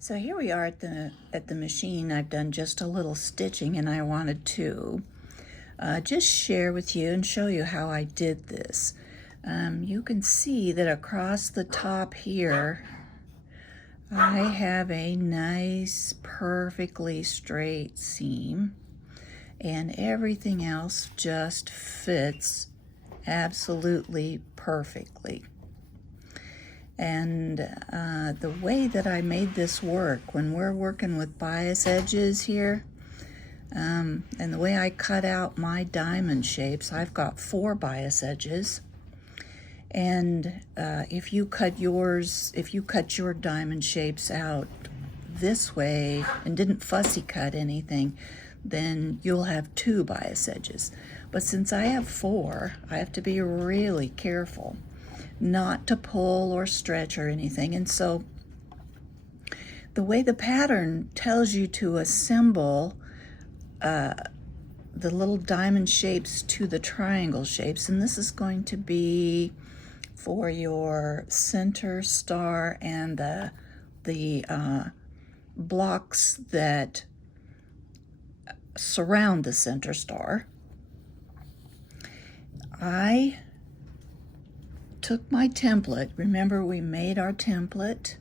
So here we are at the machine. I've done just a little stitching, and I wanted to just share with you and show you how I did this. You can see that across the top here I have a nice perfectly straight seam, and everything else just fits absolutely perfectly. And the way that I made this work, when we're working with bias edges here, and the way I cut out my diamond shapes, I've got 4 bias edges. And if you cut your diamond shapes out this way and didn't fussy cut anything, then you'll have 2 bias edges. But since I have 4, I have to be really careful not to pull or stretch or anything. And so the way the pattern tells you to assemble the little diamond shapes to the triangle shapes, and this is going to be for your center star and the blocks that surround the center star. I took my template. Remember, we made our template,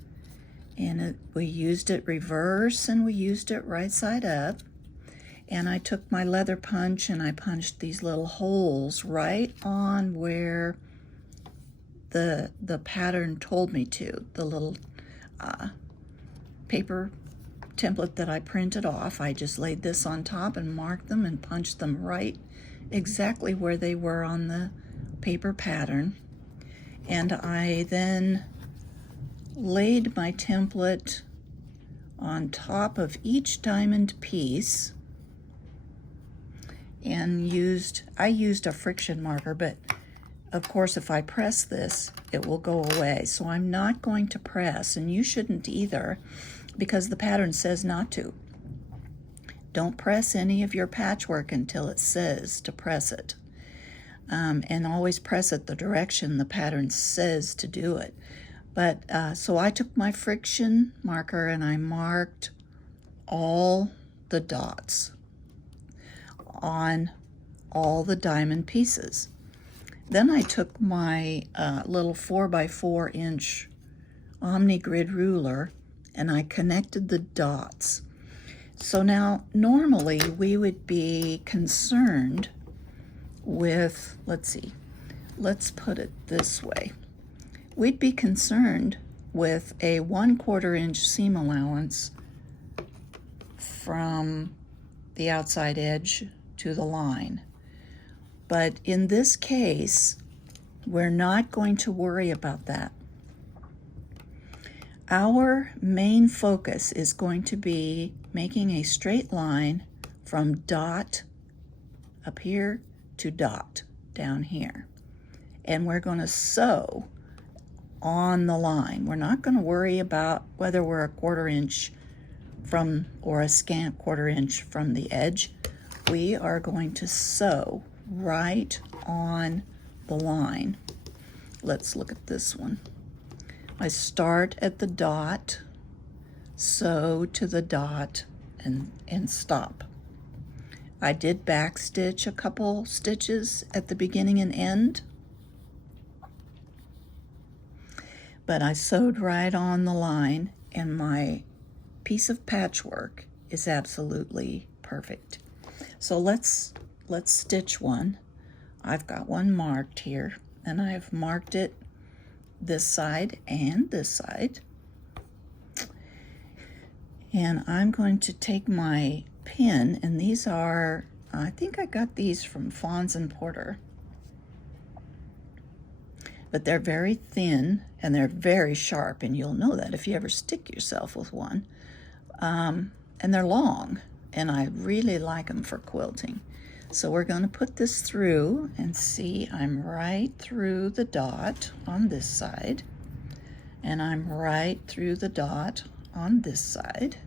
and we used it reverse and we used it right side up. And I took my leather punch and I punched these little holes right on where the pattern told me to. The little paper template that I printed off, I just laid this on top and marked them and punched them right exactly where they were on the paper pattern. And I then laid my template on top of each diamond piece and I used a friction marker, but of course if I press this, it will go away. So I'm not going to press, and you shouldn't either, because the pattern says not to. Don't press any of your patchwork until it says to press it. And always press it the direction the pattern says to do it. But so I took my friction marker and I marked all the dots on all the diamond pieces. Then I took my little 4x4 inch Omni Grid ruler and I connected the dots. So now normally we would be concerned with, let's put it this way. We'd be concerned with a 1/4 inch seam allowance from the outside edge to the line. But in this case, we're not going to worry about that. Our main focus is going to be making a straight line from dot up here to dot down here. And we're going to sew on the line. We're not going to worry about whether we're a 1/4 inch from or a scant 1/4 inch from the edge. We are going to sew right on the line. Let's look at this one. I start at the dot, sew to the dot, and stop. I did backstitch a couple stitches at the beginning and end, but I sewed right on the line, and my piece of patchwork is absolutely perfect. So let's stitch one. I've got one marked here, and I've marked it this side and this side. And I'm going to take my pin, and these are, I think I got these from Fons and Porter, but they're very thin and they're very sharp, and you'll know that if you ever stick yourself with one. And they're long, and I really like them for quilting. So we're going to put this through, and see, I'm right through the dot on this side, and I'm right through the dot on this side.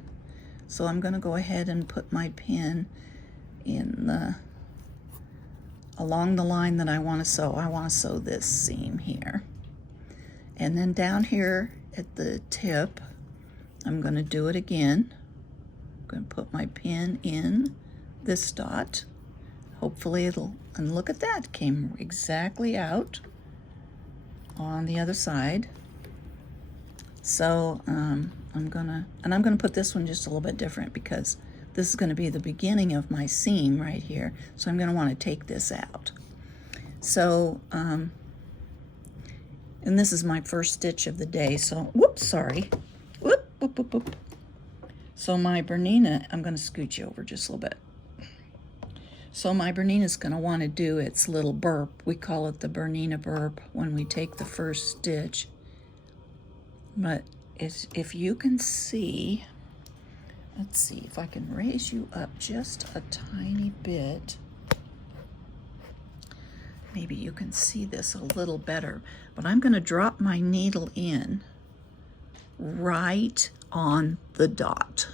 So I'm going to go ahead and put my pin in along the line that I want to sew. I want to sew this seam here. And then down here at the tip, I'm going to do it again. I'm going to put my pin in this dot. Hopefully it'll, and look at that, came exactly out on the other side. So I'm gonna put this one just a little bit different because this is going to be the beginning of my seam right here. So I'm going to want to take this out. So, and this is my first stitch of the day. So, whoops, sorry. Whoop, whoop, whoop, whoop. So my Bernina, I'm going to scoot you over just a little bit. So my Bernina is going to want to do its little burp. We call it the Bernina burp when we take the first stitch. But if you can see, let's see if I can raise you up just a tiny bit. Maybe you can see this a little better. But I'm going to drop my needle in right on the dot.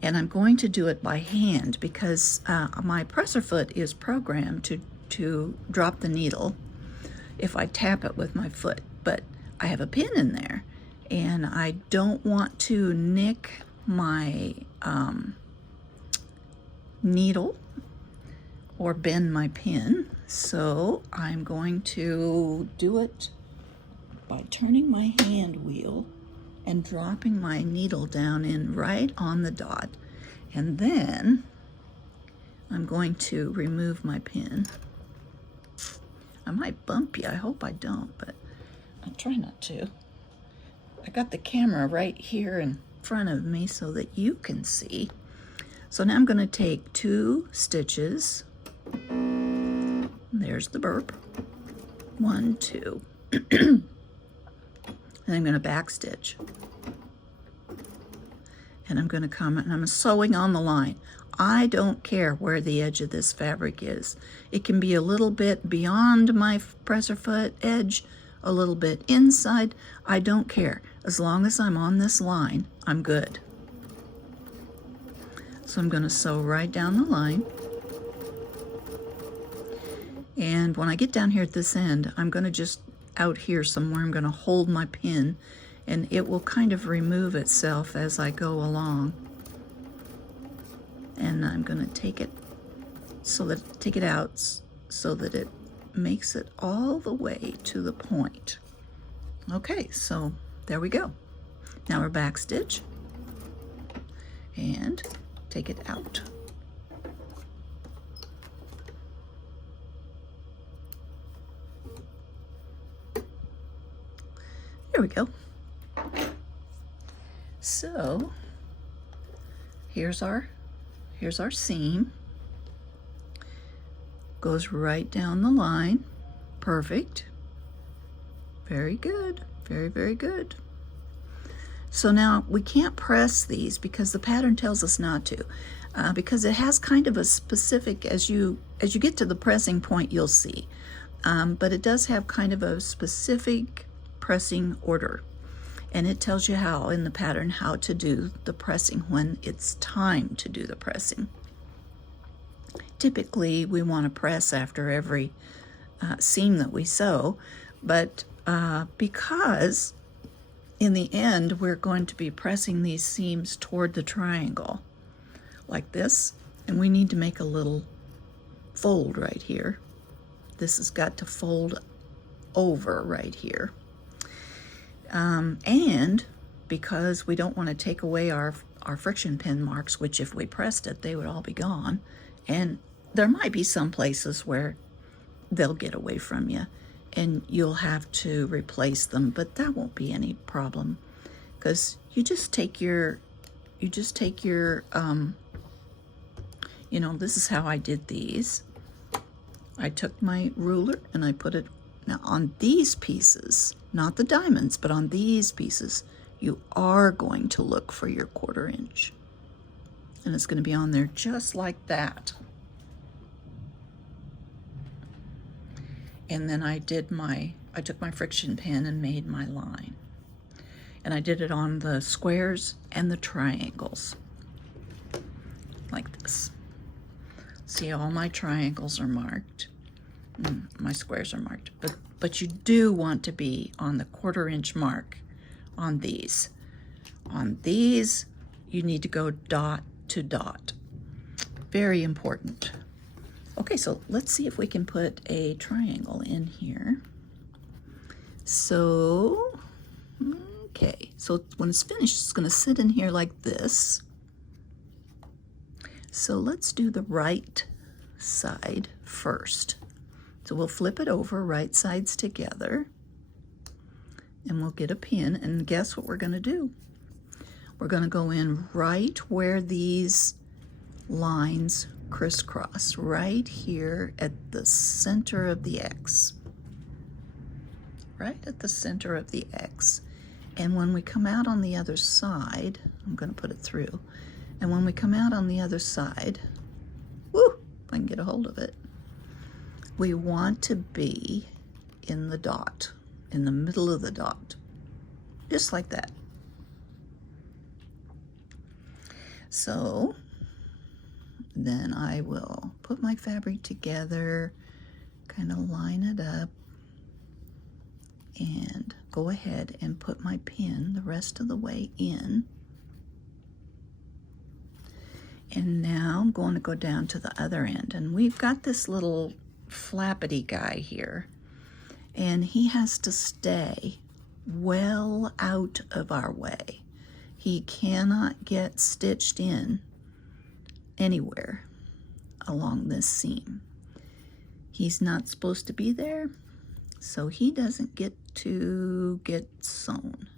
And I'm going to do it by hand because my presser foot is programmed to drop the needle if I tap it with my foot. But I have a pin in there, and I don't want to nick my needle or bend my pin. So I'm going to do it by turning my hand wheel and dropping my needle down in right on the dot. And then I'm going to remove my pin. I might bump you, I hope I don't, but I'll try not to. I got the camera right here in front of me so that you can see. So now I'm going to take 2 stitches. There's the burp. 1, 2. And I'm going to back stitch. And I'm going to come and I'm sewing on the line. I don't care where the edge of this fabric is. It can be a little bit beyond my presser foot edge, a little bit inside. I don't care. As long as I'm on this line, I'm good. So I'm going to sew right down the line. And when I get down here at this end, I'm going to just out here somewhere, I'm going to hold my pin, and it will kind of remove itself as I go along. And I'm going to take it out so that it makes it all the way to the point. Okay, so there we go. Now we're back stitch and take it out. There we go. So here's our seam. Goes right down the line. Perfect. Very good. Very, very good. So now we can't press these because the pattern tells us not to, because it has kind of a specific, as you get to the pressing point, you'll see, but it does have kind of a specific pressing order, and it tells you how in the pattern how to do the pressing when it's time to do the pressing. Typically we want to press after every seam that we sew, but because in the end we're going to be pressing these seams toward the triangle like this, and we need to make a little fold right here. This has got to fold over right here. And because we don't want to take away our friction pin marks, which if we pressed it, they would all be gone. And there might be some places where they'll get away from you and you'll have to replace them, but that won't be any problem because you just take your, this is how I did these. I took my ruler and I put it now on these pieces, not the diamonds, but on these pieces, you are going to look for your 1/4 inch. And it's going to be on there just like that. And then I took my friction pin and made my line. And I did it on the squares and the triangles, like this. See, all my triangles are marked. My squares are marked, but you do want to be on the 1/4 inch mark on these. On these, you need to go dot to dot. Very important. Okay, so let's see if we can put a triangle in here. So, okay, so when it's finished, it's going to sit in here like this. So let's do the right side first. So we'll flip it over, right sides together, and we'll get a pin, and guess what we're going to do? We're going to go in right where these lines crisscross, right here at the center of the X. Right at the center of the X. And when we come out on the other side, I'm going to put it through, and when we come out on the other side, woo, if I can get a hold of it, we want to be in the dot, in the middle of the dot, just like that. So then I will put my fabric together, kind of line it up, and go ahead and put my pin the rest of the way in. And now I'm going to go down to the other end, and we've got this little flappity guy here, and he has to stay well out of our way. He cannot get stitched in anywhere along this seam. He's not supposed to be there, so he doesn't get to get sewn.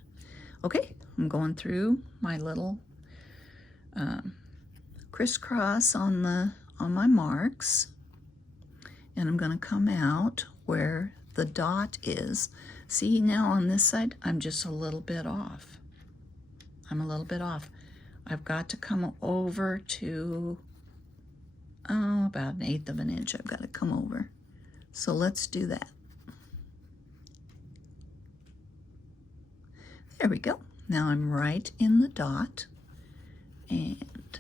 Okay, I'm going through my little crisscross on my marks, and I'm going to come out where the dot is. See, now on this side, I'm just a little bit off. I'm a little bit off. I've got to come over to, about 1/8 of an inch. I've got to come over. So let's do that. There we go. Now I'm right in the dot, and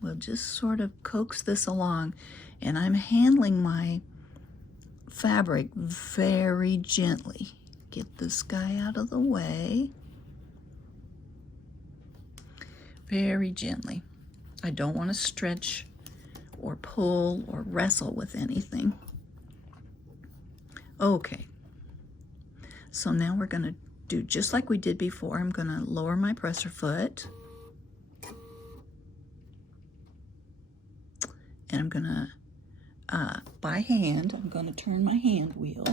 we'll just sort of coax this along, and I'm handling my fabric very gently. Get this guy out of the way. Very gently. I don't want to stretch or pull or wrestle with anything. Okay. So now we're going to do just like we did before. I'm going to lower my presser foot. And I'm going to, by hand, I'm going to turn my hand wheel.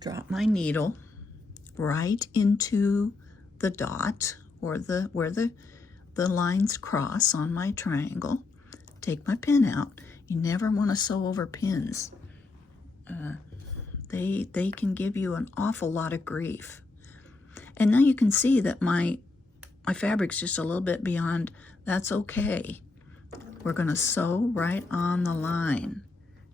Drop my needle right into the dot, or where the lines cross on my triangle. Take my pin out. You never want to sew over pins. They can give you an awful lot of grief. And now you can see that my fabric's just a little bit beyond. That's okay. We're going to sew right on the line,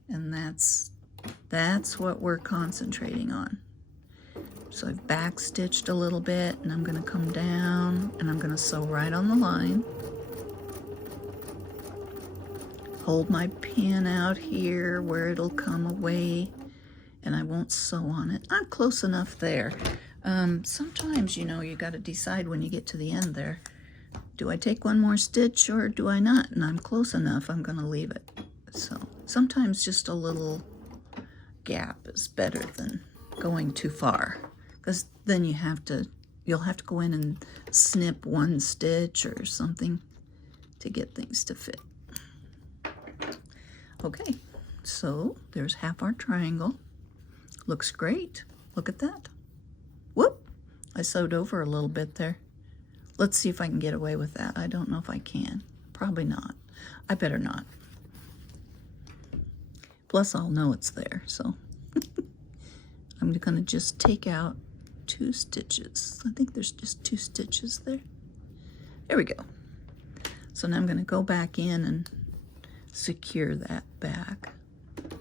and that's what we're concentrating on. So I've back stitched a little bit, and I'm going to come down, and I'm going to sew right on the line. Hold my pin out here where it'll come away, and I won't sew on it. I'm close enough there. Sometimes, you know, you got to decide when you get to the end there. Do I take one more stitch or do I not? And I'm close enough, I'm going to leave it. So sometimes just a little gap is better than going too far, because then you'll have to go in and snip one stitch or something to get things to fit. Okay, so there's half our triangle. Looks great. Look at that. Whoop! I sewed over a little bit there. Let's see if I can get away with that. I don't know if I can. Probably not. I better not. Plus, I'll know it's there, so I'm going to just take out 2 stitches. I think there's just 2 stitches there. There we go. So now I'm going to go back in and secure that back,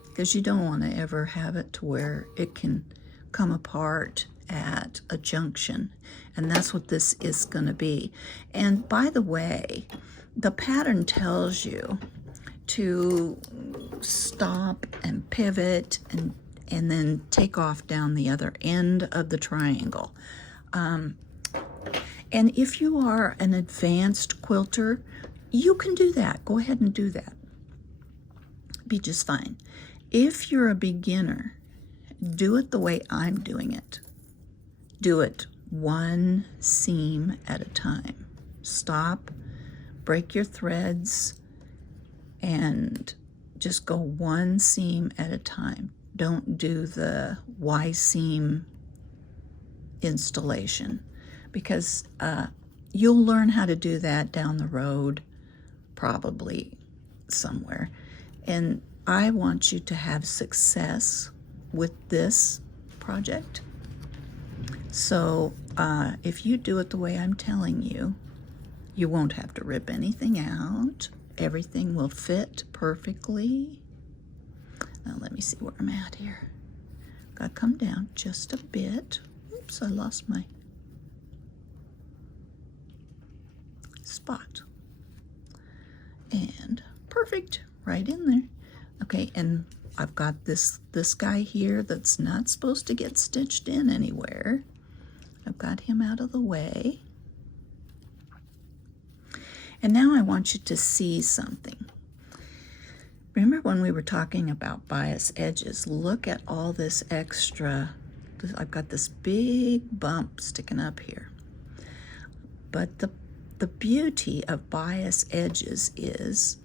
because you don't want to ever have it to where it can come apart at a junction, and that's what this is going to be. And by the way, the pattern tells you to stop and pivot and then take off down the other end of the triangle. And if you are an advanced quilter, you can do that. Go ahead and do that. Be just fine. If you're a beginner, do it the way I'm doing it. Do it one seam at a time. Stop, break your threads, and just go one seam at a time. Don't do the Y seam installation, because you'll learn how to do that down the road, probably somewhere. And I want you to have success with this project. So if you do it the way I'm telling you, you won't have to rip anything out. Everything will fit perfectly. Now let me see where I'm at here. Gotta come down just a bit. Oops, I lost my spot. And perfect, right in there. Okay, and I've got this guy here that's not supposed to get stitched in anywhere. I've got him out of the way. And now I want you to see something. Remember when we were talking about bias edges? Look at all this extra. I've got this big bump sticking up here. But the beauty of bias edges is,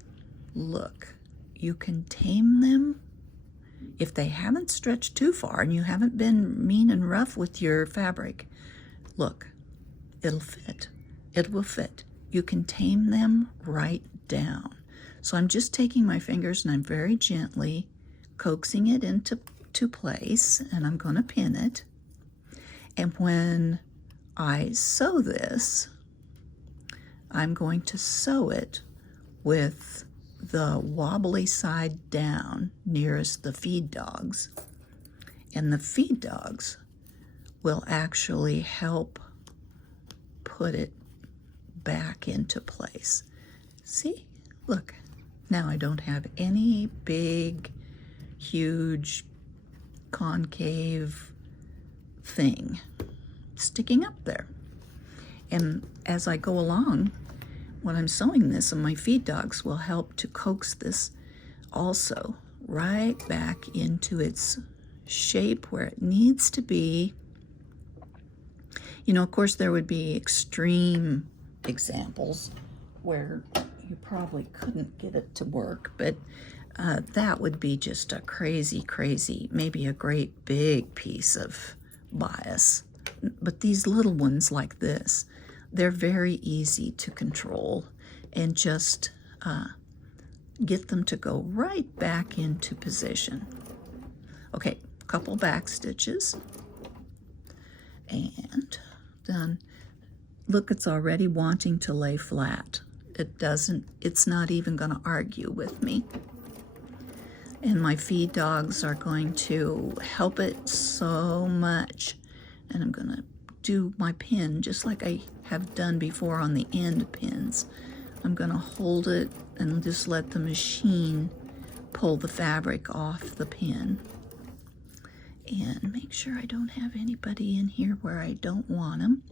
look, you can tame them. If they haven't stretched too far and you haven't been mean and rough with your fabric, look, it'll fit. It will fit. You can tame them right down. So I'm just taking my fingers and I'm very gently coaxing it into place, and I'm going to pin it. And when I sew this, I'm going to sew it with the wobbly side down nearest the feed dogs. And the feed dogs will actually help put it back into place. See? Look. Now I don't have any big, huge, concave thing sticking up there. And as I go along, when I'm sewing this, and my feed dogs will help to coax this also right back into its shape where it needs to be. You know, of course, there would be extreme examples where you probably couldn't get it to work, but that would be just a crazy, maybe a great big piece of bias. But these little ones like this, they're very easy to control and just get them to go right back into position. Okay, a couple back stitches, and done. Look, it's already wanting to lay flat. It's not even going to argue with me. And my feed dogs are going to help it so much. And I'm going to do my pin just like I have done before on the end pins. I'm going to hold it and just let the machine pull the fabric off the pin. And make sure I don't have anybody in here where I don't want them.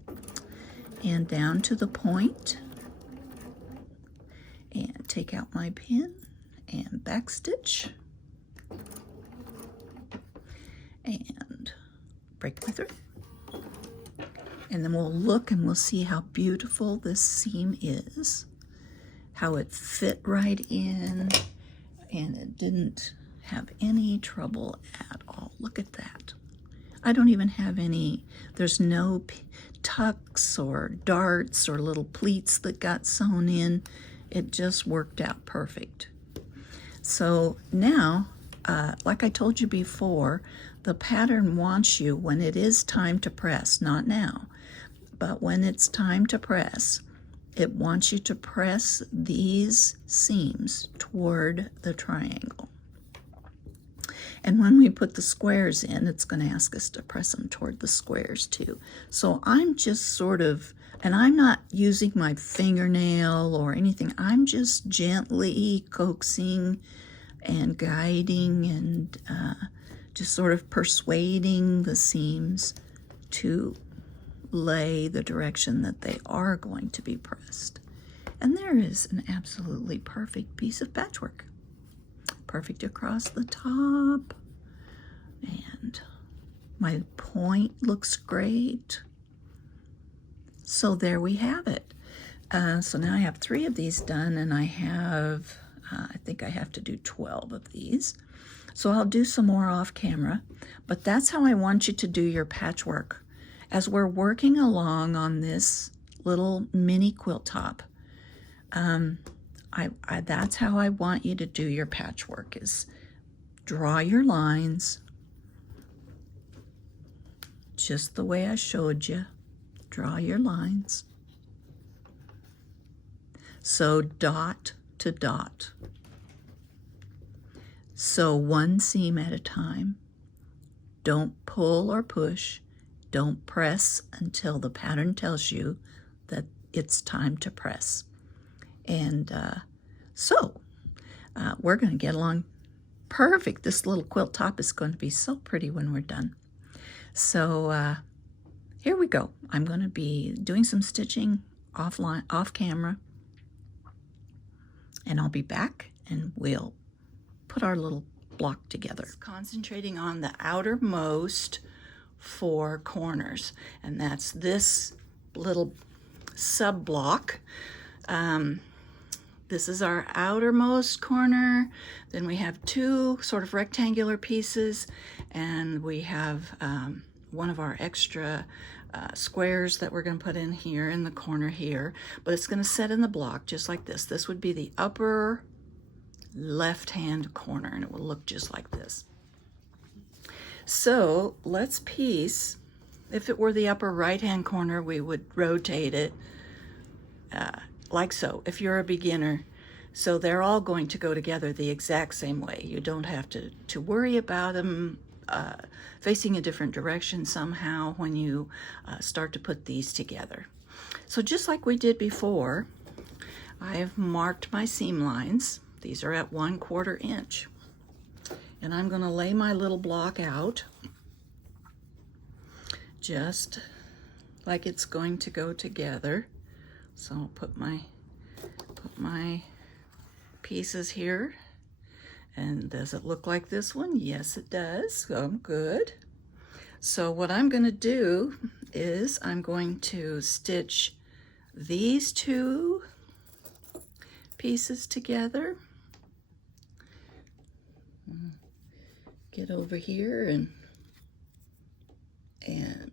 And down to the point. And take out my pin and back stitch. And break my thread. And then we'll look and we'll see how beautiful this seam is. How it fit right in, and it didn't have any trouble at all. Look at that. I don't even have any, there's no tucks or darts or little pleats that got sewn in. It just worked out perfect. So now, like I told you before, the pattern wants you, when it is time to press, not now, but when it's time to press, it wants you to press these seams toward the triangle. And when we put the squares in, it's going to ask us to press them toward the squares too. So I'm just sort of, and I'm not using my fingernail or anything, I'm just gently coaxing and guiding and just sort of persuading the seams to lay the direction that they are going to be pressed. And there is an absolutely perfect piece of patchwork. Perfect across the top. And my point looks great. So there we have it. So now I have 3 of these done, and I have, I think I have to do 12 of these. So I'll do some more off camera, but that's how I want you to do your patchwork. As we're working along on this little mini quilt top, that's how I want you to do your patchwork, is draw your lines just the way I showed you. Draw your lines. So dot to dot. Sew one seam at a time. Don't pull or push. Don't press until the pattern tells you that it's time to press. And we're going to get along perfect. This little quilt top is going to be so pretty when we're done. So here we go. I'm going to be doing some stitching off camera, and I'll be back and we'll put our little block together. Concentrating on the outermost 4 corners, and that's this little sub block. This is our outermost corner. Then we have 2 sort of rectangular pieces, and we have one of our extra squares that we're going to put in here in the corner here, but it's going to set in the block just like this. This would be the upper left-hand corner, and it will look just like this. So let's piece. If it were the upper right-hand corner, we would rotate it like so, if you're a beginner. So they're all going to go together the exact same way. You don't have to worry about them facing a different direction somehow when you start to put these together. So just like we did before, I've marked my seam lines. These are at 1/4 inch. And I'm going to lay my little block out just like it's going to go together. So I'll put my pieces here. And does it look like this one? Yes, it does. So I'm good. So what I'm going to do is I'm going to stitch these 2 pieces together. Get over here, and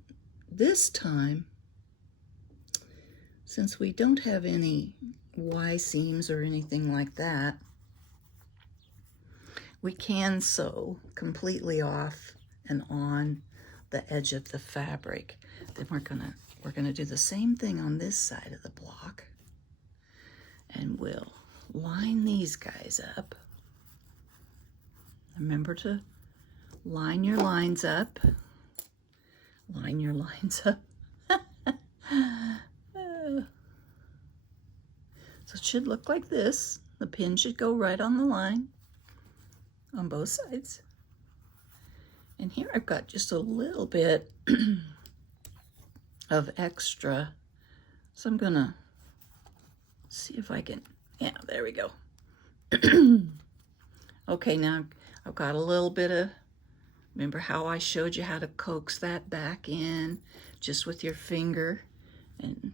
this time, since we don't have any Y seams or anything like that, we can sew completely off and on the edge of the fabric. Then we're gonna do the same thing on this side of the block, and we'll line these guys up. Remember to line your lines up. Line your lines up. So it should look like this. The pin should go right on the line on both sides. And here I've got just a little bit of extra. So I'm gonna see if I can, yeah, there we go. Okay, now I've got a little bit of, remember how I showed you how to coax that back in just with your finger? And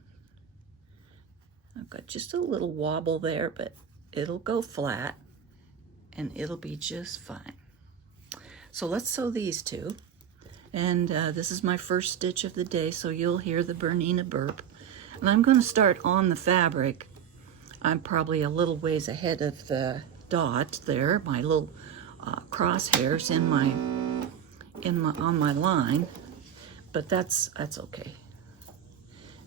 I've got just a little wobble there, but it'll go flat and it'll be just fine. So let's sew these 2. And this is my first stitch of the day, so you'll hear the Bernina burp. And I'm going to start on the fabric. I'm probably a little ways ahead of the dot there, my little crosshairs on my line, but that's okay.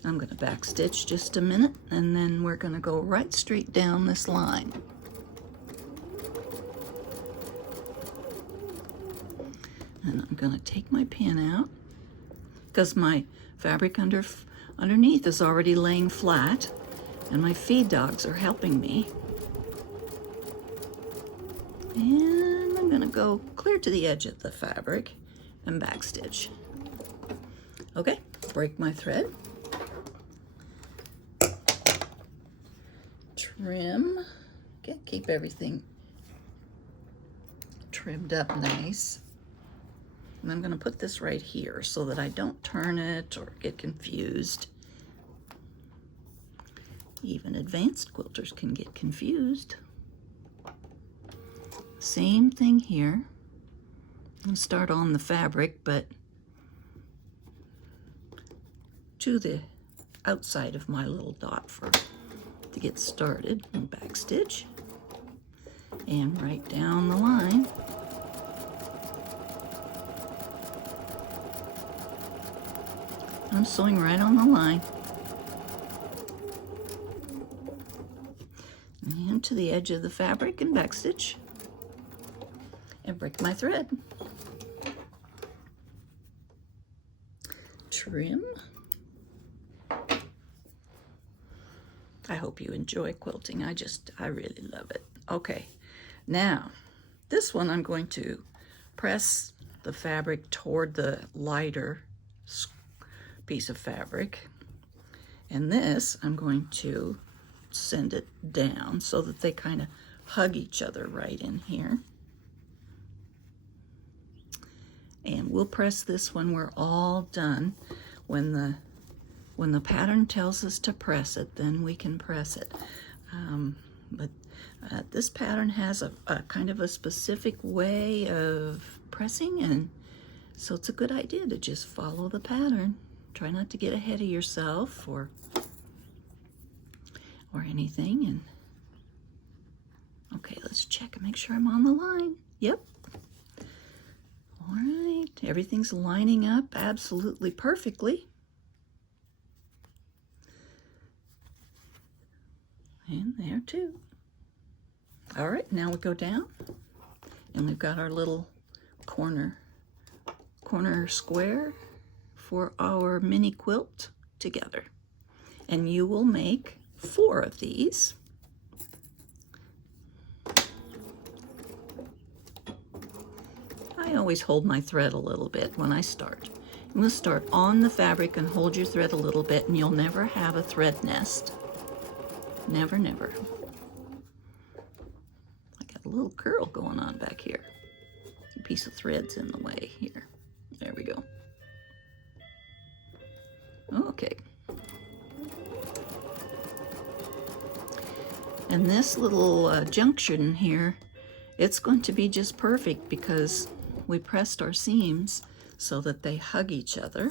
I'm going to back stitch just a minute, and then we're going to go right straight down this line. And I'm going to take my pin out because my fabric underneath is already laying flat, and my feed dogs are helping me. And I'm going to go clear to the edge of the fabric and back stitch. Okay, break my thread, trim, okay, keep everything trimmed up nice. And I'm going to put this right here so that I don't turn it or get confused. Even advanced quilters can get confused. Same thing here. I'm going to start on the fabric, but to the outside of my little dot to get started, and back stitch, and right down the line. I'm sewing right on the line. And to the edge of the fabric and back stitch, and break my thread. Trim. I hope you enjoy quilting. I really love it. Okay, now this one I'm going to press the fabric toward the lighter piece of fabric, and this I'm going to send it down so that they kind of hug each other right in here. And we'll press this when we're all done. When the pattern tells us to press it, then we can press it. But this pattern has a kind of a specific way of pressing, and so it's a good idea to just follow the pattern. Try not to get ahead of yourself or anything. And okay, let's check and make sure I'm on the line. Yep. All right, everything's lining up absolutely perfectly. And there too. All right, now we go down, and we've got our little corner square for our mini quilt together. And you will make 4 of these. I always hold my thread a little bit when I start. I'm going to start on the fabric and hold your thread a little bit, and you'll never have a thread nest. Never, never. I got a little curl going on back here. A piece of thread's in the way here. There we go. Okay. And this little junction here, it's going to be just perfect because we pressed our seams so that they hug each other.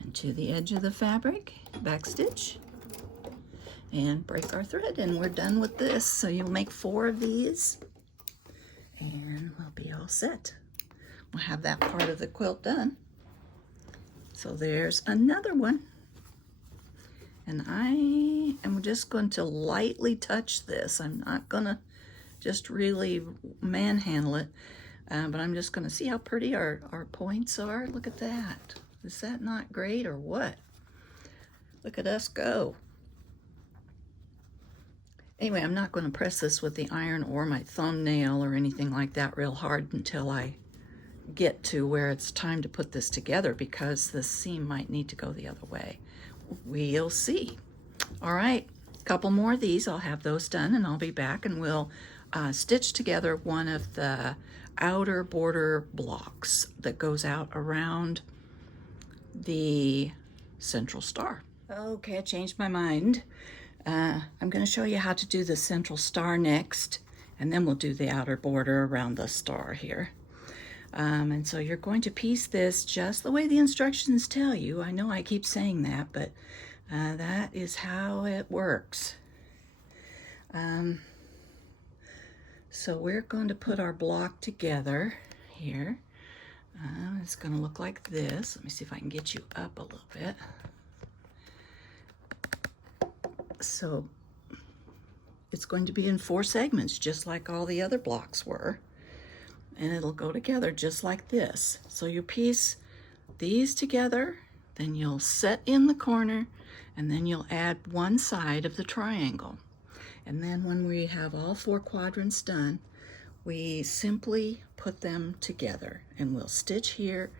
And to the edge of the fabric, back stitch, and break our thread, and we're done with this. So you'll make 4 of these, and we'll be all set. We'll have that part of the quilt done. So there's another one. And I am just going to lightly touch this. I'm not gonna just really manhandle it, but I'm just gonna see how pretty our points are. Look at that. Is that not great or what? Look at us go. Anyway, I'm not going to press this with the iron or my thumbnail or anything like that real hard until I get to where it's time to put this together, because the seam might need to go the other way. We'll see. All right, a couple more of these. I'll have those done, and I'll be back, and we'll stitch together one of the outer border blocks that goes out around the central star. Okay, I changed my mind. I'm going to show you how to do the central star next, and then we'll do the outer border around the star here. And so you're going to piece this just the way the instructions tell you. I know I keep saying that, but that is how it works. So we're going to put our block together here. It's going to look like this. Let me see if I can get you up a little bit. So it's going to be in 4 segments, just like all the other blocks were. And it'll go together just like this. So you piece these together, then you'll set in the corner, and then you'll add one side of the triangle. And then when we have all 4 quadrants done, we simply put them together, and we'll stitch here,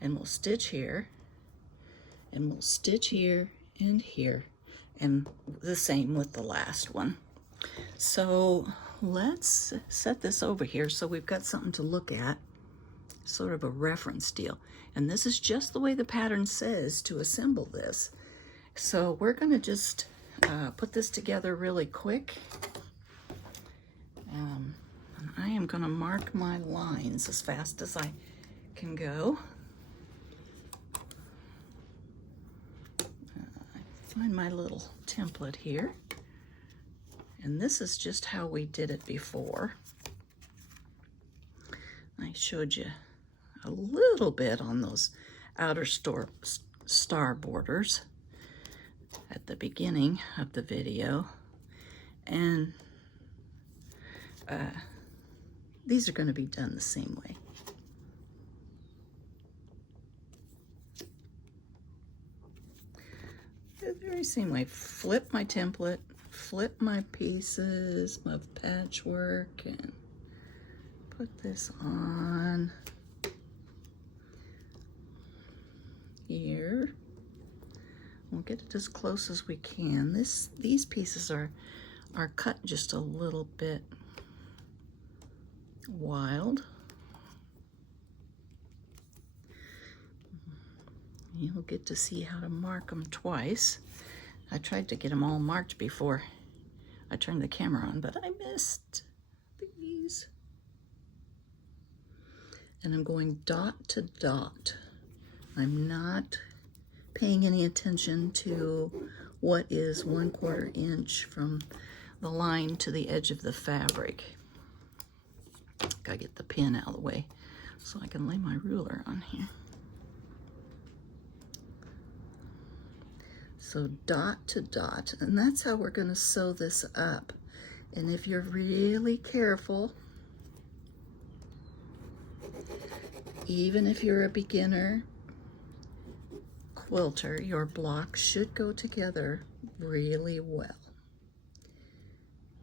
and we'll stitch here, and we'll stitch here and here, and the same with the last one. So let's set this over here so we've got something to look at, sort of a reference deal. And this is just the way the pattern says to assemble this. So we're going to just put this together really quick. And I am going to mark my lines as fast as I can go. Find my little template here. And this is just how we did it before. I showed you a little bit on those outer star borders at the beginning of the video. And these are going to be done the same way. The very same way. Flip my template, flip my pieces of patchwork, and put this on here. We'll get it as close as we can. These pieces are cut just a little bit wild. You'll get to see how to mark them twice. I tried to get them all marked before I turned the camera on, but I missed these. And I'm going dot to dot. I'm not paying any attention to what is 1/4 inch from the line to the edge of the fabric. Gotta get the pin out of the way so I can lay my ruler on here. So dot to dot, and that's how we're going to sew this up. And if you're really careful, even if you're a beginner quilter, your blocks should go together really well.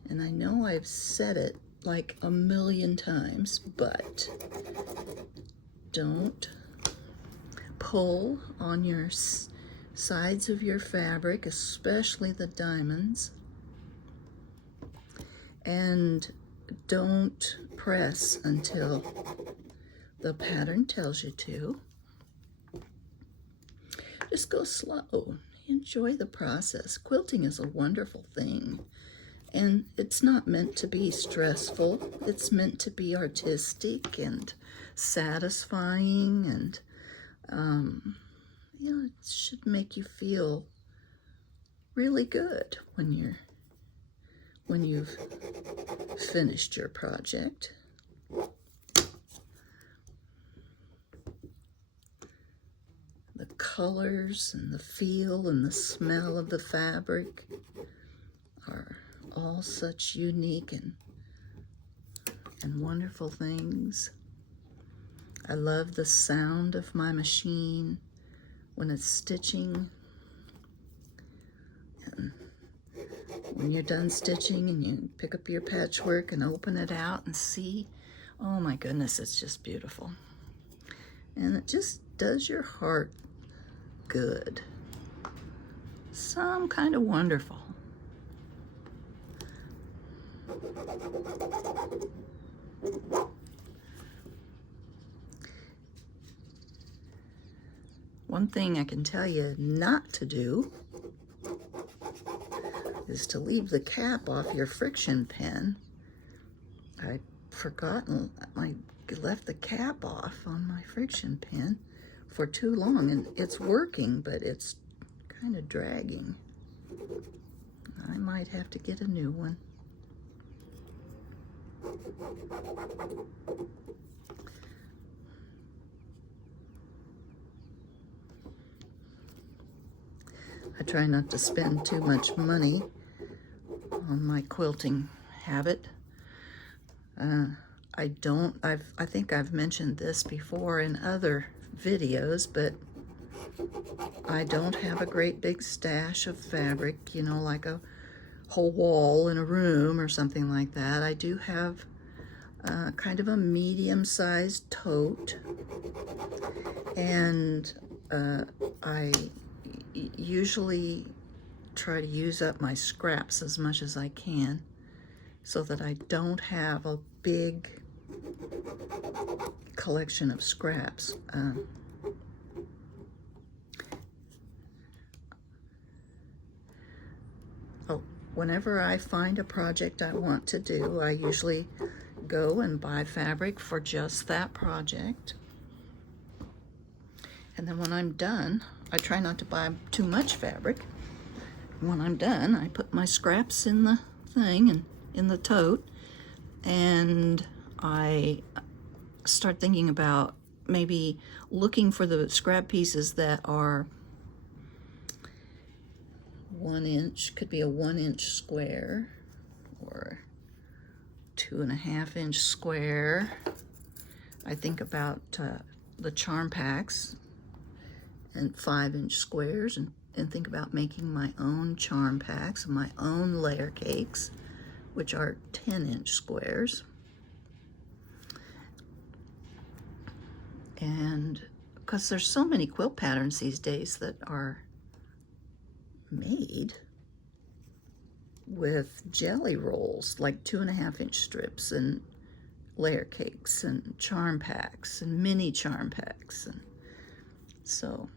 And I know I've said it like a million times, but don't pull on your sides of your fabric, especially the diamonds, and don't press until the pattern tells you to. Just go slow. Enjoy the process. Quilting is a wonderful thing, and it's not meant to be stressful. It's meant to be artistic and satisfying, and you know, it should make you feel really good when you've finished your project. The colors and the feel and the smell of the fabric are all such unique and wonderful things. I love the sound of my machine when it's stitching. And when you're done stitching and you pick up your patchwork and open it out and see, oh my goodness, it's just beautiful. And it just does your heart good. Some kind of wonderful. One thing I can tell you not to do is to leave the cap off your friction pen. I'd forgotten, I left the cap off on my friction pen for too long, and it's working, but it's kind of dragging. I might have to get a new one. I try not to spend too much money on my quilting habit. I think I've mentioned this before in other videos, but I don't have a great big stash of fabric, you know, like a whole wall in a room or something like that. I do have kind of a medium-sized tote, and I usually try to use up my scraps as much as I can so that I don't have a big collection of scraps. Whenever I find a project I want to do, I usually go and buy fabric for just that project. And then when I'm done, I try not to buy too much fabric. When I'm done, I put my scraps in the thing and in the tote, and I start thinking about maybe looking for the scrap pieces that are 1 inch, could be a 1 inch square or 2.5 inch square. I think about the charm packs and 5 inch squares, and think about making my own charm packs, my own layer cakes, which are 10 inch squares. And because there's so many quilt patterns these days that are made with jelly rolls, like 2.5 inch strips, and layer cakes and charm packs and mini charm packs. And so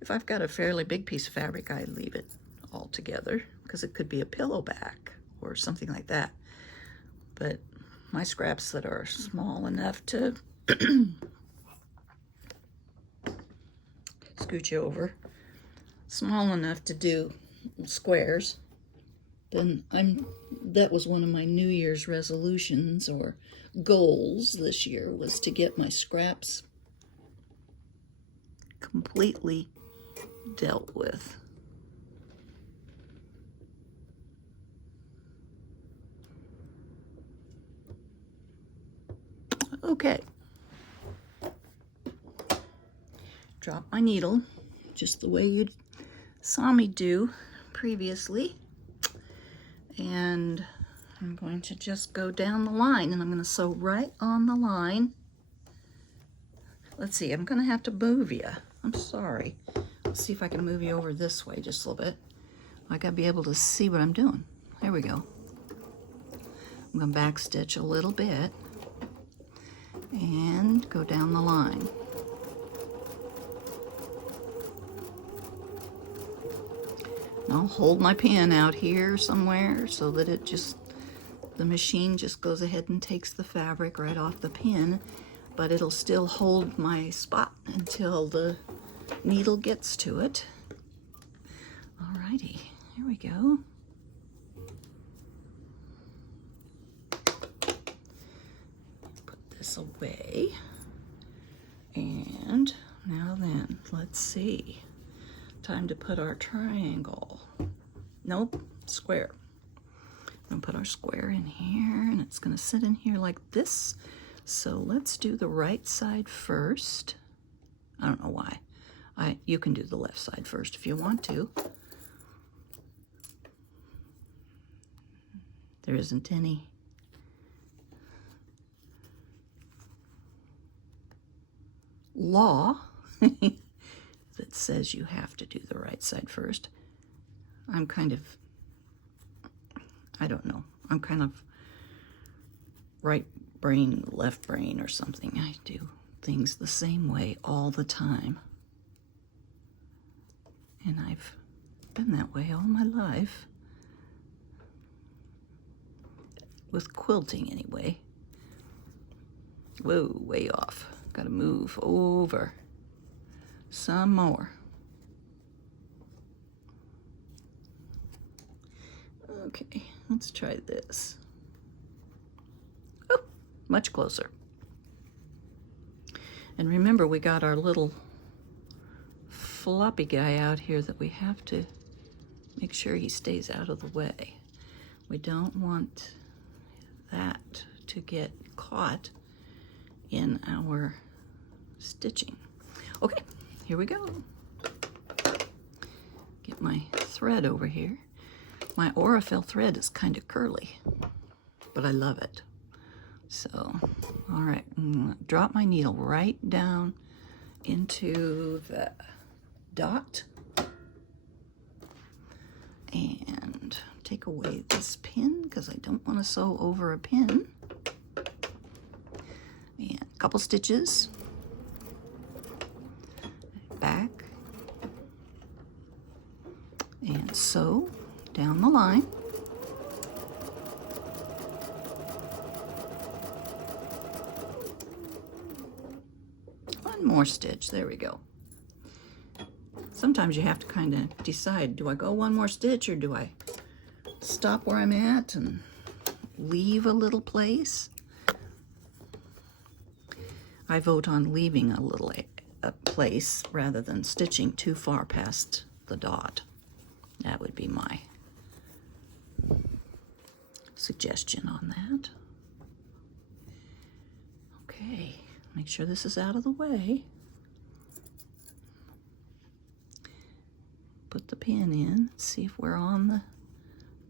if I've got a fairly big piece of fabric, I leave it all together because it could be a pillow back or something like that. But my scraps that are small enough to scooch over, small enough to do squares, then that was one of my New Year's resolutions or goals this year, was to get my scraps completely dealt with. Okay. Drop my needle just the way you saw me do previously, and I'm going to just go down the line, and I'm going to sew right on the line. Let's see, I'm going to have to move you. I'm sorry. Let's see if I can move you over this way just a little bit. I got to be able to see what I'm doing. There we go. I'm going to back stitch a little bit and go down the line. I'll hold my pin out here somewhere so that the machine just goes ahead and takes the fabric right off the pin, but it'll still hold my spot until the needle gets to it. Alrighty, here we go. Put this away. And now then, let's see. Time to put our triangle. Nope, square. I'm gonna put our square in here, and it's gonna sit in here like this. So let's do the right side first. I don't know why. You can do the left side first if you want to. There isn't any law that says you have to do the right side first. I'm kind of, I don't know, I'm kind of right brain, left brain or something. I do things the same way all the time. And I've been that way all my life. With quilting anyway. Whoa, way off. Gotta move over. Some more. Okay, let's try this. Oh, much closer. And remember, we got our little floppy guy out here that we have to make sure he stays out of the way. We don't want that to get caught in our stitching. Okay, here we go. Get my thread over here. My Aurifil thread is kind of curly, but I love it. So, all right, I'm gonna drop my needle right down into the dot and take away this pin because I don't want to sew over a pin. And a couple stitches back and sew down the line. One more stitch, there we go. Sometimes you have to kind of decide, do I go one more stitch or do I stop where I'm at and leave a little place? I vote on leaving a little place rather than stitching too far past the dot. That would be my suggestion on that. Okay, make sure this is out of the way. Put the pin in, see if we're on the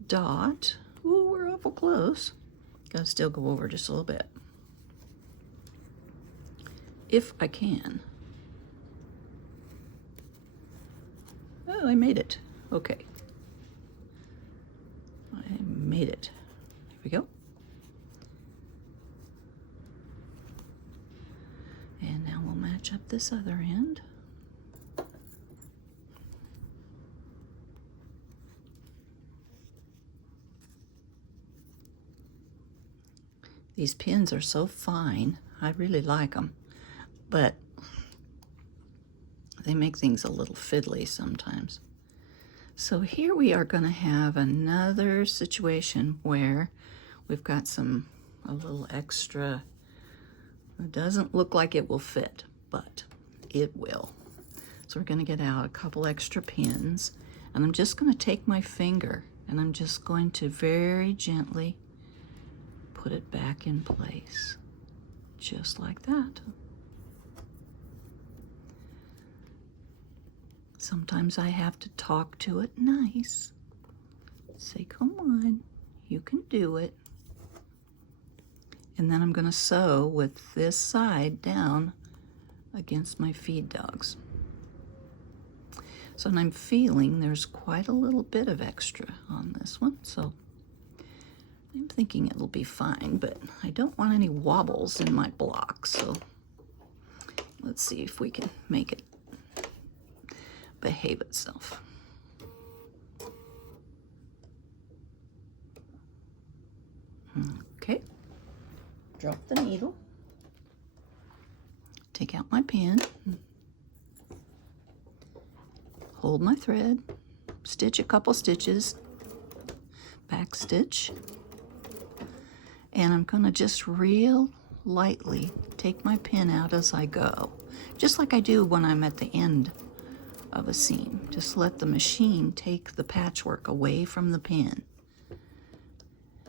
dot. Ooh, we're awful close. Gotta still go over just a little bit. If I can. Oh, I made it. Okay. I made it. Here we go. And now we'll match up this other end. These pins are so fine. I really like them, but they make things a little fiddly sometimes. So here we are going to have another situation where we've got a little extra. It doesn't look like it will fit, but it will. So we're going to get out a couple extra pins, and I'm just going to take my finger and I'm just going to very gently put it back in place, just like that. Sometimes I have to talk to it nice. Say, come on, you can do it. And then I'm going to sew with this side down against my feed dogs. So I'm feeling there's quite a little bit of extra on this one, so I'm thinking it'll be fine, but I don't want any wobbles in my block, so let's see if we can make it behave itself. Okay, drop the needle, take out my pin, hold my thread, stitch a couple stitches, back stitch, and I'm going to just real lightly take my pin out as I go, just like I do when I'm at the end of a seam. Just let the machine take the patchwork away from the pin.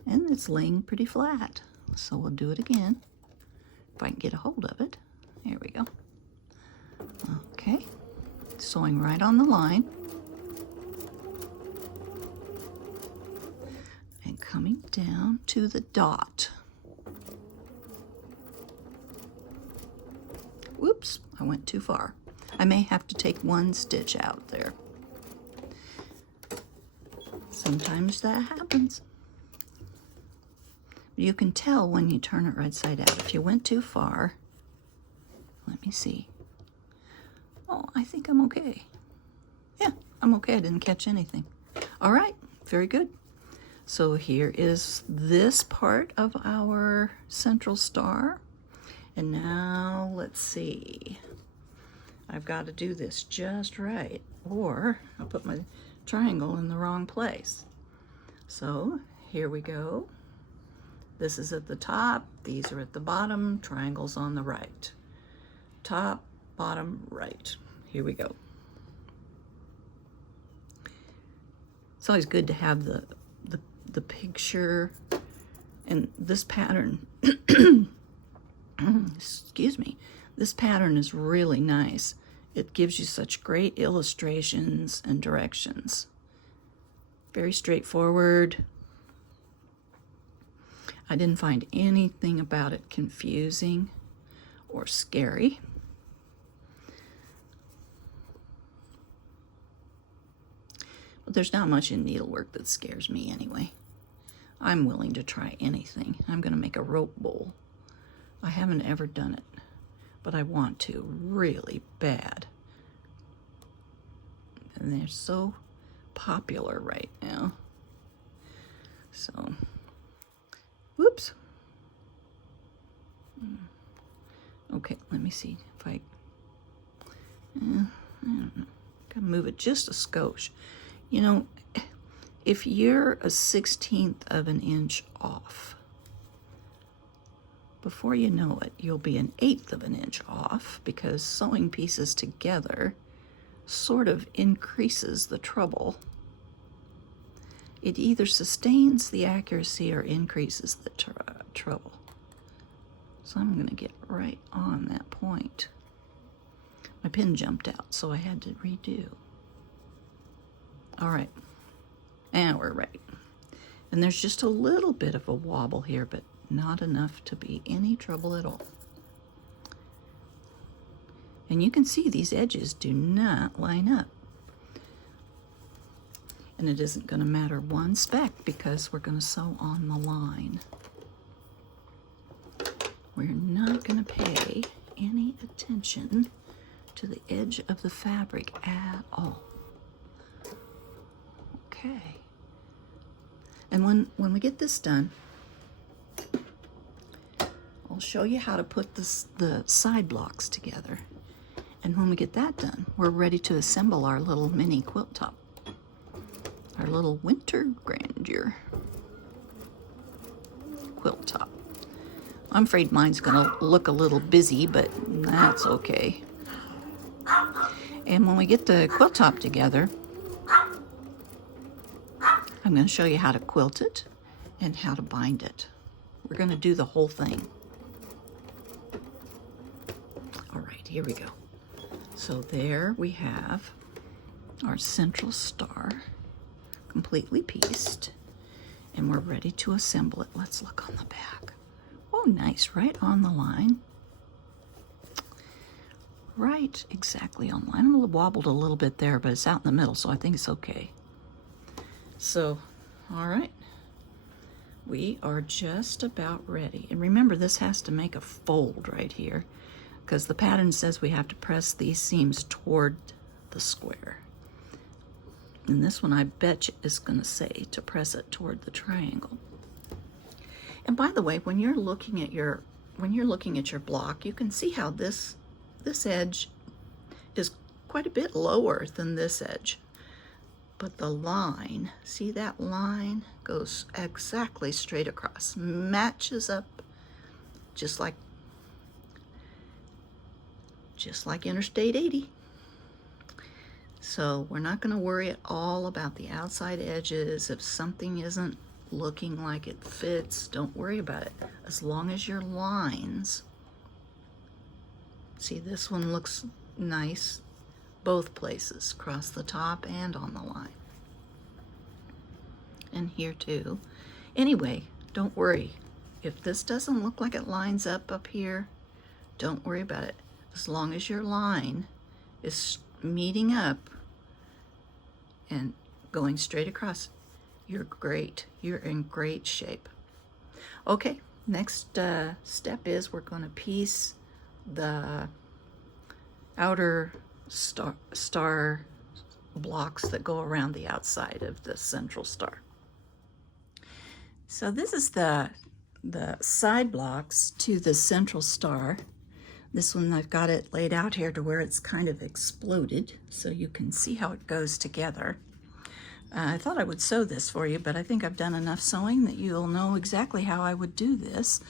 And it's laying pretty flat, so we'll do it again if I can get a hold of it. Here we go. Okay, sewing right on the line and coming down to the dot. Whoops, I went too far. I may have to take one stitch out there. Sometimes that happens. You can tell when you turn it right side out. If you went too far, let me see. Oh, I think I'm okay. Yeah, I'm okay. I didn't catch anything. All right, very good. So here is this part of our central star. And now let's see. I've got to do this just right, or I'll put my triangle in the wrong place. So here we go. This is at the top, these are at the bottom, triangles on the right. Top, bottom, right. Here we go. It's always good to have the picture, and this pattern, excuse me, this pattern is really nice. It gives you such great illustrations and directions. Very straightforward. I didn't find anything about it confusing or scary. But there's not much in needlework that scares me anyway. I'm willing to try anything. I'm going to make a rope bowl. I haven't ever done it, but I want to really bad. And they're so popular right now. So, whoops. Okay, let me see if I don't know. Gotta move it just a skosh. You know, if you're a 1/16 of an inch off, before you know it, you'll be an 1/8 of an inch off, because sewing pieces together sort of increases the trouble. It either sustains the accuracy or increases the trouble. So I'm going to get right on that point. My pin jumped out, so I had to redo. All right, and we're right. And there's just a little bit of a wobble here, but not enough to be any trouble at all. And you can see these edges do not line up. And it isn't going to matter one speck because we're going to sew on the line. We're not going to pay any attention to the edge of the fabric at all. Okay. And when we get this done, I'll show you how to put the side blocks together. And when we get that done, we're ready to assemble our little mini quilt top. Our little winter grandeur quilt top. I'm afraid mine's gonna look a little busy, but that's okay. And when we get the quilt top together, I'm gonna show you how to quilt it and how to bind it. We're gonna do the whole thing. All right, here we go. So there we have our central star completely pieced, and we're ready to assemble it. Let's look on the back. Oh, nice, right on the line. Right exactly on the line. I'm wobbled a little bit there, but it's out in the middle, so I think it's okay. So, all right. We are just about ready. And remember, this has to make a fold right here, because the pattern says we have to press these seams toward the square. And this one, I bet you, is going to say to press it toward the triangle. And by the way, when you're looking at your block, you can see how this edge is quite a bit lower than this edge. But the line, see that line goes exactly straight across, matches up just like Interstate 80. So we're not going to worry at all about the outside edges. If something isn't looking like it fits, don't worry about it. As long as your lines, see, this one looks nice both places, across the top and on the line. And here too. Anyway, don't worry. If this doesn't look like it lines up here, don't worry about it. As long as your line is meeting up and going straight across, you're great. You're in great shape. Okay, next step is we're going to piece the outer star blocks that go around the outside of the central star. So this is the side blocks to the central star. This one, I've got it laid out here to where it's kind of exploded, so you can see how it goes together. I thought I would sew this for you, but I think I've done enough sewing that you'll know exactly how I would do this.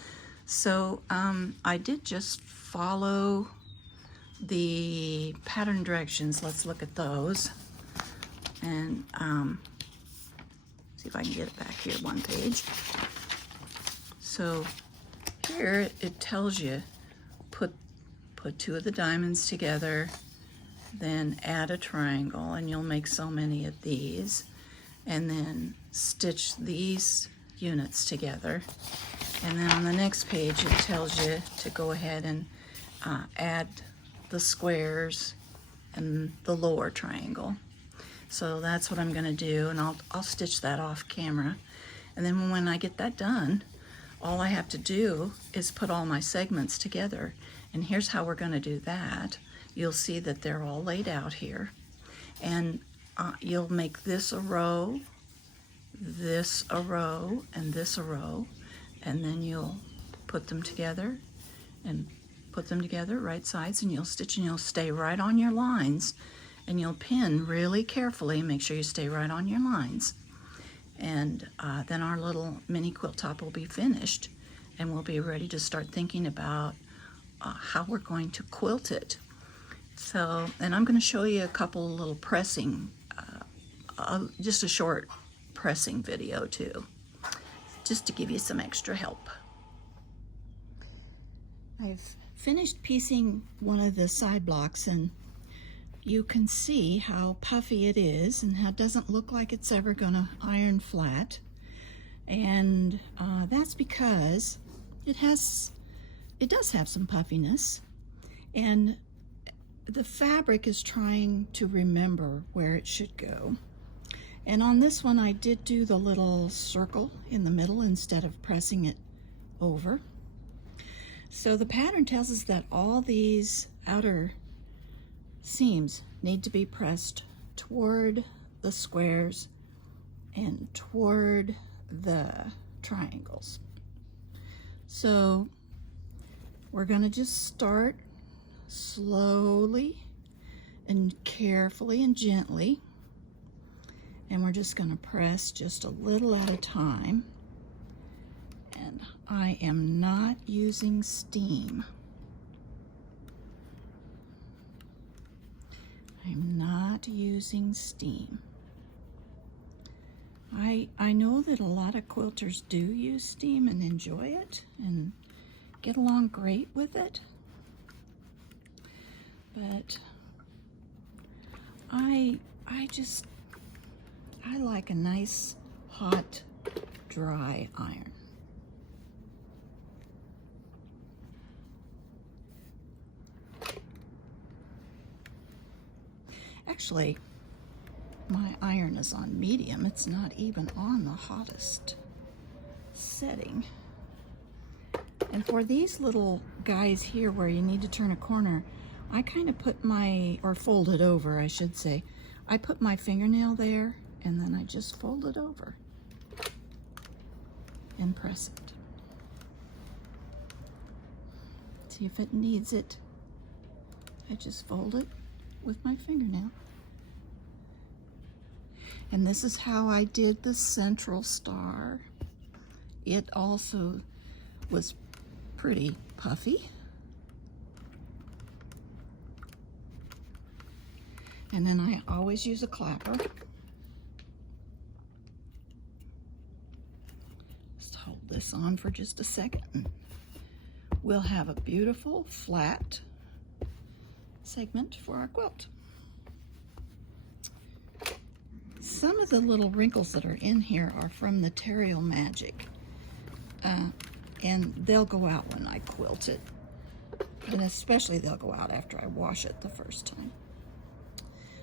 So I did just follow the pattern directions. Let's look at those and see if I can get it back here one page. So here it tells you put two of the diamonds together, then add a triangle, and you'll make so many of these. and then stitch these units together. And then on the next page it tells you to go ahead and add the squares and the lower triangle. So that's what I'm going to do, and I'll stitch that off camera. And then when I get that done, all I have to do is put all my segments together. And here's how we're going to do that. You'll see that they're all laid out here. And you'll make this a row, this a row, and this a row. And then you'll put them together and put them together, right sides, and you'll stitch, and you'll stay right on your lines. And you'll pin really carefully, make sure you stay right on your lines. And then our little mini quilt top will be finished, and we'll be ready to start thinking about how we're going to quilt it. So, and I'm going to show you a couple of little pressing, just a short pressing video too, just to give you some extra help. I've finished piecing one of the side blocks, and you can see how puffy it is and how it doesn't look like it's ever going to iron flat. And that's because it does have some puffiness, and the fabric is trying to remember where it should go. And on this one I did do the little circle in the middle instead of pressing it over. So the pattern tells us that all these outer seams need to be pressed toward the squares and toward the triangles. So we're going to just start slowly and carefully and gently, and we're just going to press just a little at a time. And I am not using steam. I'm not using steam. I know that a lot of quilters do use steam and enjoy it and get along great with it, but I like a nice hot dry iron. Actually, my iron is on medium. It's not even on the hottest setting. And for these little guys here where you need to turn a corner, I kind of put or fold it over, I should say. I put my fingernail there, and then I just fold it over and press it. See if it needs it. I just fold it with my fingernail. And this is how I did the central star. It also was pretty puffy. And then I always use a clapper. Just hold this on for just a second, and we'll have a beautiful flat segment for our quilt. Some of the little wrinkles that are in here are from the Terrio Magic, and they'll go out when I quilt it, and especially they'll go out after I wash it the first time.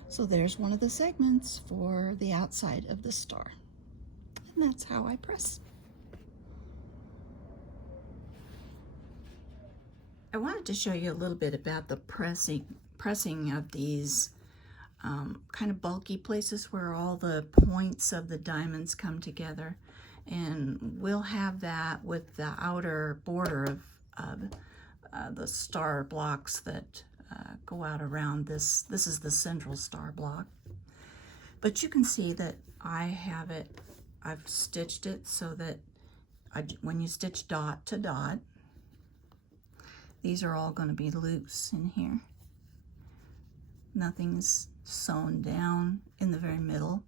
So there's one of the segments for the outside of the star, and that's how I press. I wanted to show you a little bit about the pressing of these kind of bulky places where all the points of the diamonds come together, and we'll have that with the outer border of the star blocks that go out around this. This is the central star block, but you can see that I've stitched it so that when you stitch dot to dot, these are all going to be loose in here. Nothing's sewn down in the very middle.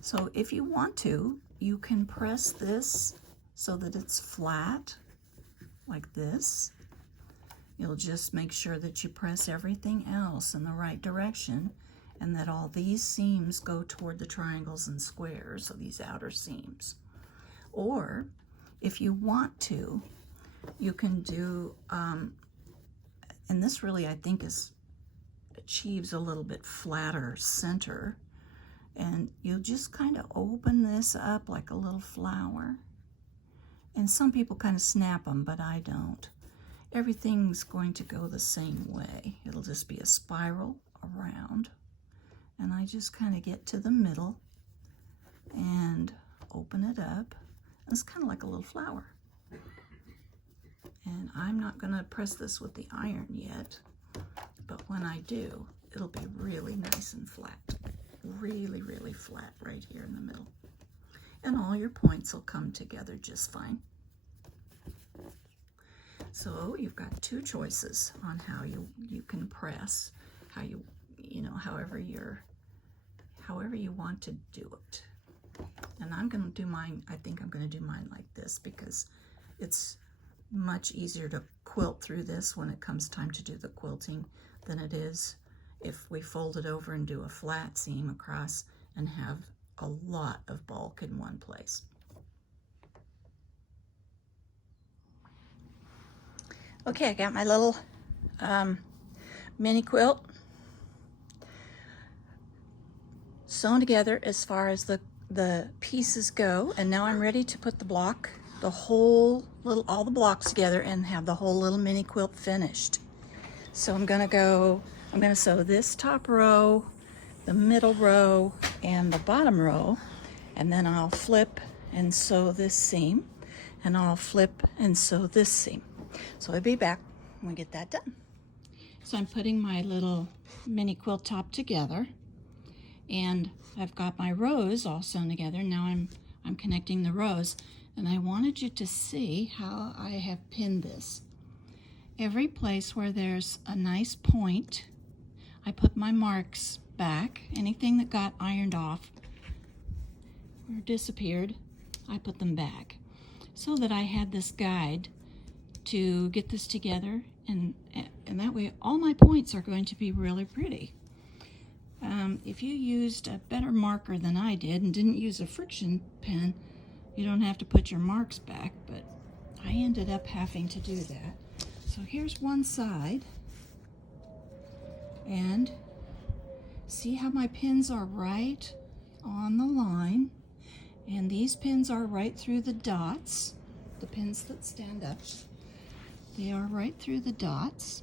So if you want to, you can press this so that it's flat like this. You'll just make sure that you press everything else in the right direction, and that all these seams go toward the triangles and squares, so these outer seams. Or if you want to, you can do, and this really I think achieves a little bit flatter center, and you just kind of open this up like a little flower. And some people kind of snap them, but I don't. Everything's going to go the same way. It'll just be a spiral around. And I just kind of get to the middle and open it up. And it's kind of like a little flower. And I'm not going to press this with the iron yet, but when I do, it'll be really nice and flat. Really, really flat right here in the middle. And all your points will come together just fine. So you've got two choices on how you can press, how however you want to do it. And I'm going to do mine, I think I'm going to do mine like this because it's much easier to quilt through this when it comes time to do the quilting than it is if we fold it over and do a flat seam across and have a lot of bulk in one place. Okay, I got my little mini quilt sewn together as far as the pieces go, and now I'm ready to put all the blocks together and have the whole little mini quilt finished. So I'm gonna sew this top row, the middle row, and the bottom row, and then I'll flip and sew this seam, and I'll flip and sew this seam. So I'll be back when we get that done. So I'm putting my little mini quilt top together, and I've got my rows all sewn together. Now I'm connecting the rows, and I wanted you to see how I have pinned this. Every place where there's a nice point, I put my marks back. Anything that got ironed off or disappeared, I put them back, so that I had this guide to get this together, and that way all my points are going to be really pretty. If you used a better marker than I did and didn't use a friction pen, you don't have to put your marks back, but I ended up having to do that. So here's one side, and see how my pins are right on the line, and these pins are right through the dots, the pins that stand up. They are right through the dots,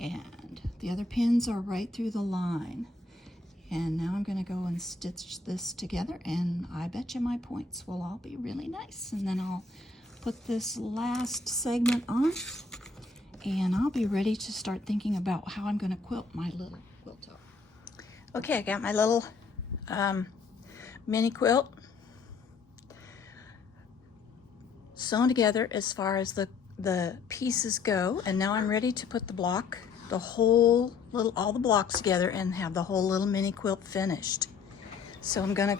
and the other pins are right through the line. And now I'm going to go and stitch this together, and I bet you my points will all be really nice. And then I'll put this last segment on, and I'll be ready to start thinking about how I'm going to quilt my little quilt top. Okay, I got my little mini quilt sewn together as far as the pieces go, and now I'm ready to put all the blocks together and have the whole little mini quilt finished. So I'm gonna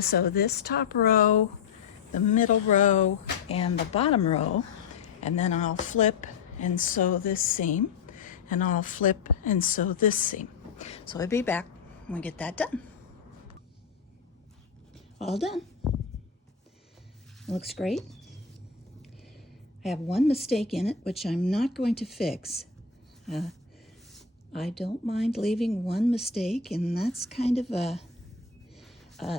sew this top row, the middle row, and the bottom row, and then I'll flip and sew this seam, and I'll flip and sew this seam. So I'll be back when we get that done. All done. Looks great. I have one mistake in it, which I'm not going to fix. I don't mind leaving one mistake, and that's kind of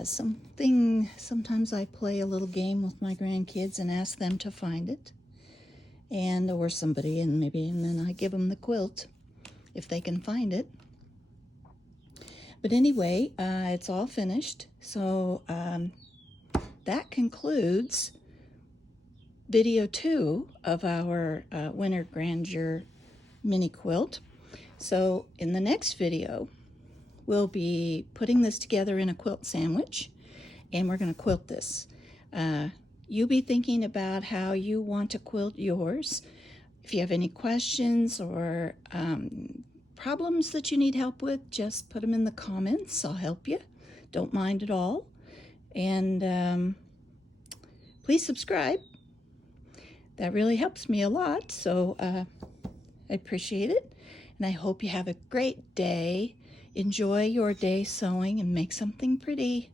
something. Sometimes I play a little game with my grandkids and ask them to find it, or somebody, and then I give them the quilt if they can find it. But anyway, it's all finished. So that concludes video 2 of our winter Grandeur mini quilt. So in the next video, we'll be putting this together in a quilt sandwich, and we're going to quilt this. You be thinking about how you want to quilt yours. If you have any questions or problems that you need help with, just put them in the comments. I'll help you. Don't mind at all. And please subscribe. That really helps me a lot, so I appreciate it. and I hope you have a great day. Enjoy your day sewing and make something pretty.